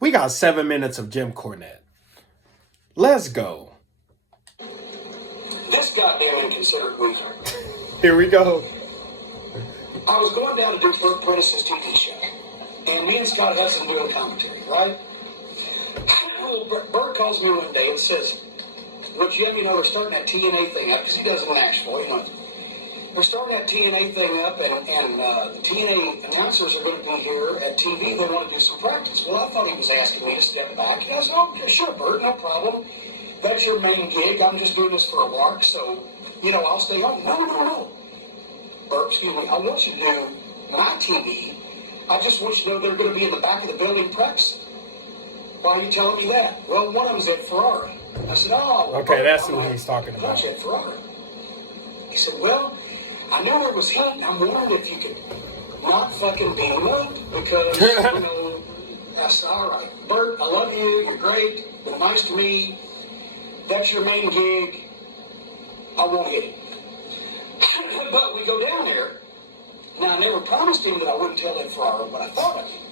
We got 7 minutes of Jim Cornette. Let's go. This goddamn inconsiderate loser. Here we go. I was going down to do Bert Prentice's TV show, and me and Scott Hudson doing commentary, right? Well, Bert calls me one day and says, "Well, Jim, we're starting that TNA thing up," because he does it in Nashville, We're starting that TNA thing up, and the TNA announcers are going to be here at TV. They want to do some practice. Well, I thought he was asking me to step back. And I said, "Oh, sure, Bert, no problem. That's your main gig. I'm just doing this for a lark, so, I'll stay home." No. Bert, excuse me, I want you to do my TV. I just want you to know they're going to be in the back of the building practicing. "Why are you telling me that?" "Well, one of them's Ed Ferrari." I said, "Oh." Okay, Bert, that's who he's talking about. Ed Ferrari. He said, "Well, I knew there was heat, and I'm wondering if you could not fucking be moved, because, I said, "All right, Bert, I love you, you're great, been nice to me, that's your main gig, I won't hit it." But we go down there. Now, I never promised him that I wouldn't tell Ed Ferrari, but I thought of him.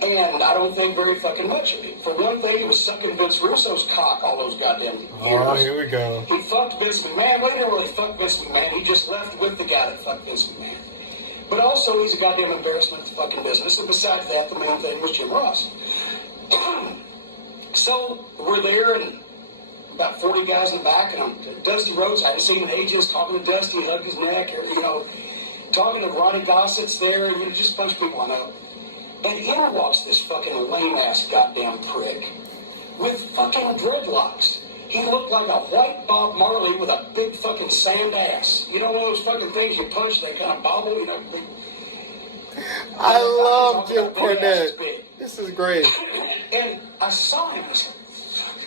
And I don't think very fucking much of it. For one thing, he was sucking Vince Russo's cock all those goddamn years. Oh, here we go. He fucked Vince McMahon. Well, he didn't really fuck Vince McMahon. He just left with the guy that fucked Vince McMahon. But also, he's a goddamn embarrassment to the fucking business. And besides that, the main thing was Jim Ross. So, we're there, and about 40 guys in the back, and I'm Dusty Rhodes. I hadn't seen him in ages, talking to Dusty, hugged his neck, talking to Ronnie Gossett's there, just a bunch of people I know. And in walks this fucking lame-ass goddamn prick with fucking dreadlocks. He looked like a white Bob Marley with a big fucking sand ass. One of those fucking things you punch, they kind of bobble, I love Jim Cornette. This is great. And I saw him, I said, "Fuck."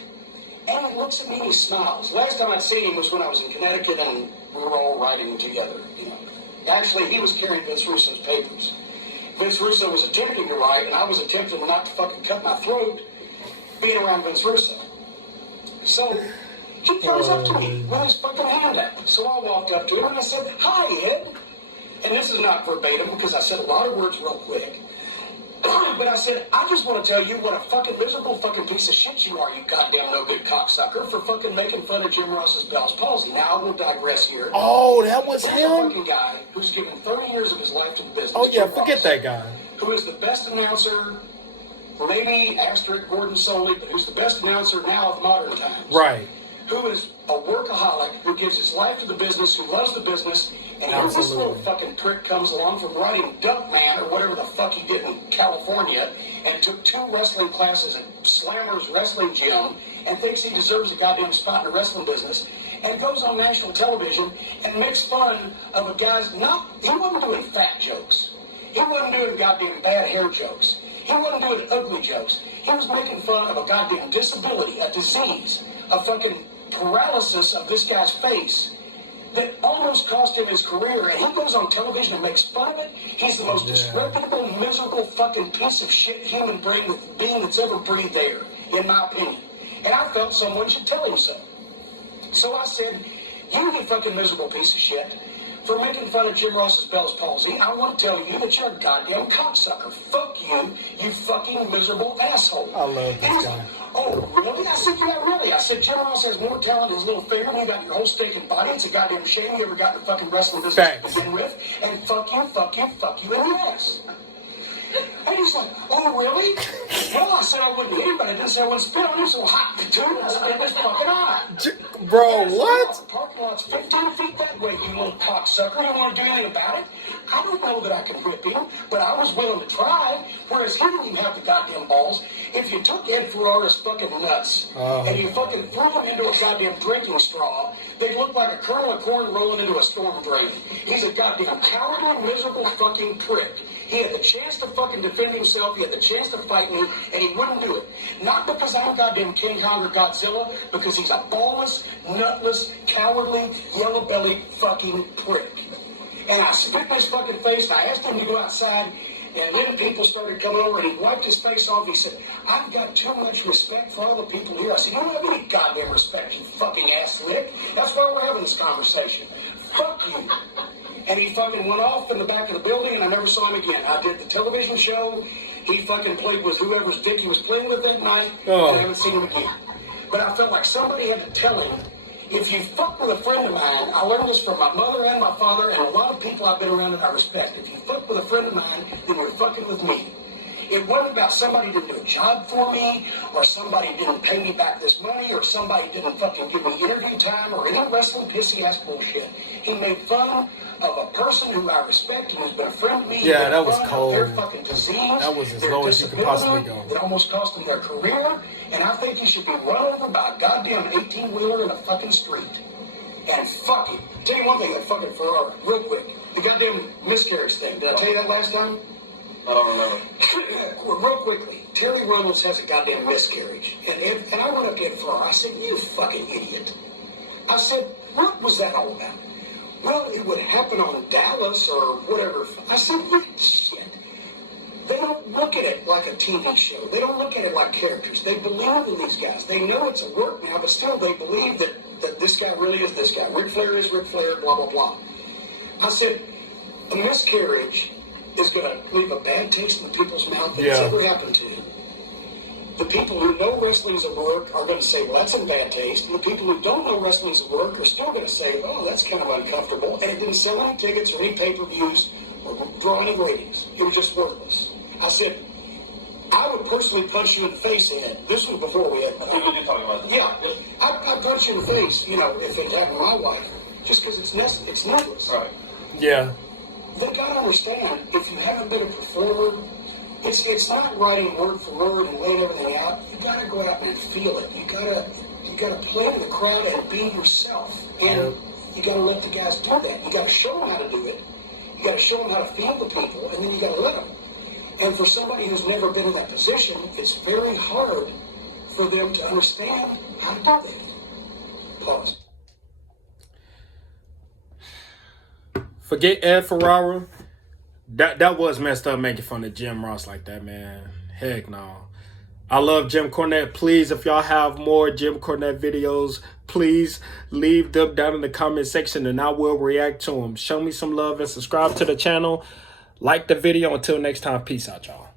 And he looks at me and he smiles. Last time I'd seen him was when I was in Connecticut and we were all riding together, Actually, he was carrying Vince Russo's papers. Vince Russo was attempting to write, and I was attempting not to fucking cut my throat being around Vince Russo. So, he comes up to me with his fucking hand out. So I walked up to him and I said, "Hi, Ed." And this is not verbatim because I said a lot of words real quick. But I said, "I just want to tell you what a fucking miserable fucking piece of shit you are, you goddamn no-good cocksucker, for fucking making fun of Jim Ross's Bell's palsy." Now, I will digress here. Oh, that was There's him? a fucking guy who's given 30 years of his life to the business. Oh, yeah, Jim forget Ross, that guy. who is the best announcer, maybe asterisk Gordon Soley, but who's the best announcer now of modern times. Right. Who is a workaholic, who gives his life to the business, who loves the business, and here this little fucking prick comes along from writing Duckman or whatever the fuck he did in California, and took 2 wrestling classes at Slammer's Wrestling Gym, and thinks he deserves a goddamn spot in the wrestling business, and goes on national television and makes fun of a guy's he wasn't doing fat jokes. He wasn't doing goddamn bad hair jokes. He wasn't doing ugly jokes. He was making fun of a goddamn disability, a disease, a fucking paralysis of this guy's face that almost cost him his career, and he goes on television and makes fun of it. He's the most disreputable, miserable fucking piece of shit human being that's ever breathed air, in my opinion. And I felt someone should tell him so. So I said, "You fucking miserable piece of shit, for making fun of Jim Ross's Bell's palsy, I want to tell you that you're a goddamn cocksucker. Fuck you, you fucking miserable asshole." I love this guy. "Oh, really?" I said, "Yeah, really." I said, "Jim Ross has more talent in his little finger than you got in your whole stinking body. It's a goddamn shame you ever got in fucking wrestling business to begin with. And fuck you, fuck you, fuck you in the ass." And he's like, "Oh, really?" "Well, I said I wouldn't hit him, but I didn't say I wouldn't spit on him, so hot, dude. I spit in his fucking eye." Bro, what? The parking lot's 15 feet that way, you little cocksucker. You want to do anything about it? I don't know that I can whip him, but I was willing to try, whereas he didn't even have the goddamn balls. If you took Ed Ferrari's fucking nuts and you fucking threw them into a goddamn drinking straw, they'd look like a kernel of corn rolling into a storm drain. He's a goddamn cowardly, miserable fucking prick. He had the chance to fucking defend himself, he had the chance to fight me, and he wouldn't do it. Not because I'm goddamn King Kong or Godzilla, because he's a ballless, nutless, cowardly, yellow-bellied fucking prick. And I spit in his fucking face, and I asked him to go outside, and then people started coming over, and he wiped his face off. He said, "I've got too much respect for all the people here." I said, "You don't have any goddamn respect, you fucking ass lick. That's why we're having this conversation. Fuck you." And he fucking went off in the back of the building, and I never saw him again. I did the television show. He fucking played with whoever's dick he was playing with that night, Oh. and I haven't seen him again. But I felt like somebody had to tell him, if you fuck with a friend of mine, I learned this from my mother and my father and a lot of people I've been around and I respect. If you fuck with a friend of mine, then you're fucking with me. It wasn't about somebody didn't do a job for me, or somebody didn't pay me back this money, or somebody didn't fucking give me interview time, or any wrestling pissy ass bullshit. He made fun of a person who I respect and has been a friend to me. Yeah, that was fun of cold. Their fucking disease. That was as their low as you could possibly disability. go. It almost cost them their career, and I think he should be run over by a goddamn 18-wheeler in a fucking street. And fuck it. Tell you one thing, that fucking Ferrari, real quick. The goddamn miscarriage thing. Did I tell you that last time? I don't remember. Real quickly, Terry Reynolds has a goddamn miscarriage. And I went up to Ed Ferrari. I said, you fucking idiot. I said, what was that all about? Well, it would happen on Dallas or whatever. I said, what shit? They don't look at it like a TV show. They don't look at it like characters. They believe in these guys. They know it's a work now, but still they believe that this guy really is this guy. Ric Flair is Ric Flair, blah, blah, blah. I said, a miscarriage is going to leave a bad taste in the people's mouth that it's ever happened to. The people who know wrestling's a work are going to say, well, that's in bad taste. And the people who don't know wrestling's a work are still going to say, oh, that's kind of uncomfortable. And it didn't sell any tickets or any pay-per-views or draw any ratings. It was just worthless. I said, I would personally punch you in the face, Ed. This was before we had... You're talking about this. Yeah, I'd punch you in the face, you know, if it happened to my wife. Just because it's needless. Right. Yeah. They got to understand, if you haven't been a performer, it's not writing word for word and laying everything out. You got to go out and feel it. You got to play to the crowd and be yourself. And you got to let the guys do that. You got to show them how to do it. You got to show them how to feel the people, and then you got to let them. And for somebody who's never been in that position, it's very hard for them to understand how to do that. Pause. Forget Ed Ferrara. That was messed up making fun of Jim Ross like that, man. Heck no. I love Jim Cornette. Please, if y'all have more Jim Cornette videos, please leave them down in the comment section and I will react to them. Show me some love and subscribe to the channel. Like the video. Until next time, peace out, y'all.